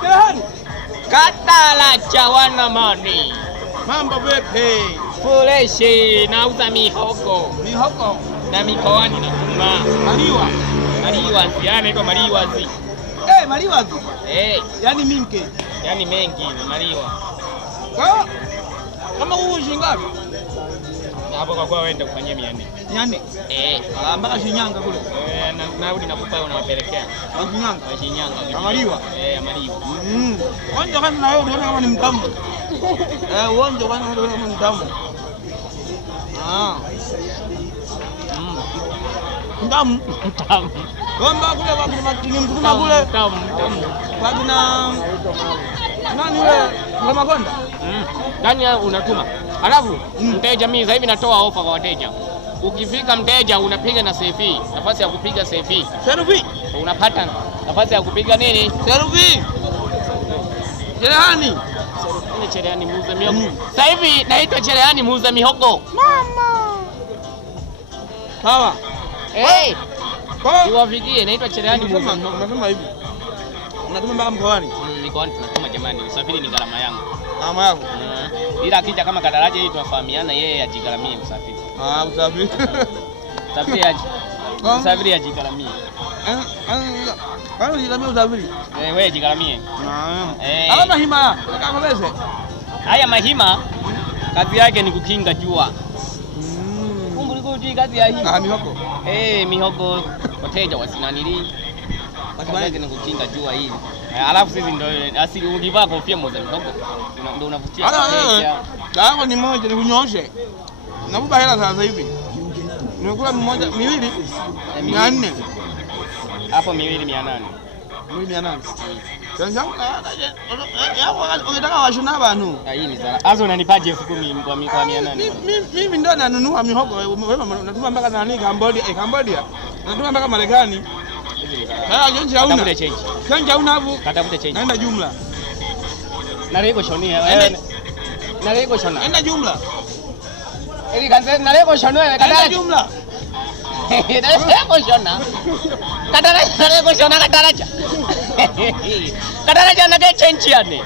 Tehani. Katalacha wana mani. Mambo vipi? Fuleshi nauza mihogo. Mihogo Na mikoani na kuma. Maliwa. Maliwazi, anaitwa maliwazi. Maliwazi. Yaani minke. Yaani mengi ni maliwa. Kama huu shingapi? Hapo kwa kwa wenda kufanyia 400. 400? Mpaka Shinyanga kule. Narudi nakupa unawapelekea. Shinyanga. Shinyanga. Maliwa. Maliwa. Onjo kana na wewe unaona kama ni mtamu. Onjo kana unaona kama ni mtamu. Mtamu. Kwamba kule kwa kuna mtuma kule. Mtamu. Kwa kuna nani yule Ngamakonda? Ndani unatuma. Alafu mteja mimi sasa hivi natoa ofa kwa wateja. Ukifika mteja unapiga na selfie. Nafasi ya kupiga selfie. Selfie. Unapata nafasi ya kupiga nini? Selfie. Cherehani. Ni cherehani muuza mihogo. Sasa hivi naitwa cherehani muuza mihogo. Mama. Sawa. Iwafikie naitwa cherehani muuza mihogo. Unasema hivi. Unatuma mpaka mkoani? Mikoani tunatuma jamani. Usafiri ni gharama yangu. Gharama yako? Ila akija kama kadaraja hii tunafahamiana, yeye ajigharamie usafiri. Usafiri. Usafiri ajigharamie. Wewe unajigharamia usafiri? Wewe ajigharamie. Haya mahima, kakabese. Haya mahima kazi yake ni kukinga jua. Kumbuliko kazi ya hii. Mihogo. Mihogo wateja wasinanili. Kazi yake ni kukinga jua hii. Alafu sisi ndio asili ukivaa kofia moja mihogo ndio unavutia wateja. Dawa ni moja, nikunyooshe. Nakupa hela sasa hivi. Nimekula mmoja 2 400. Hapo 2,800. 2,800. Sasa unataka washona abantu. Hii ni sala. Sasa unanipaje 10,000 kwa 400? Mimi ndo nanunua mihogo. Wewe unatuma mpaka nani Cambodia. Unatuma mpaka Marekani. Change hauna. Katafute change. Change hauna hapo. Katafute change. Naenda jumla. Nareko shonia. Nareko shona. Naenda jumla. Ili kanze nareko shona. Naenda jumla. Nareko shona. Kataraja nareko shona kataraja. Kataraja na change yani.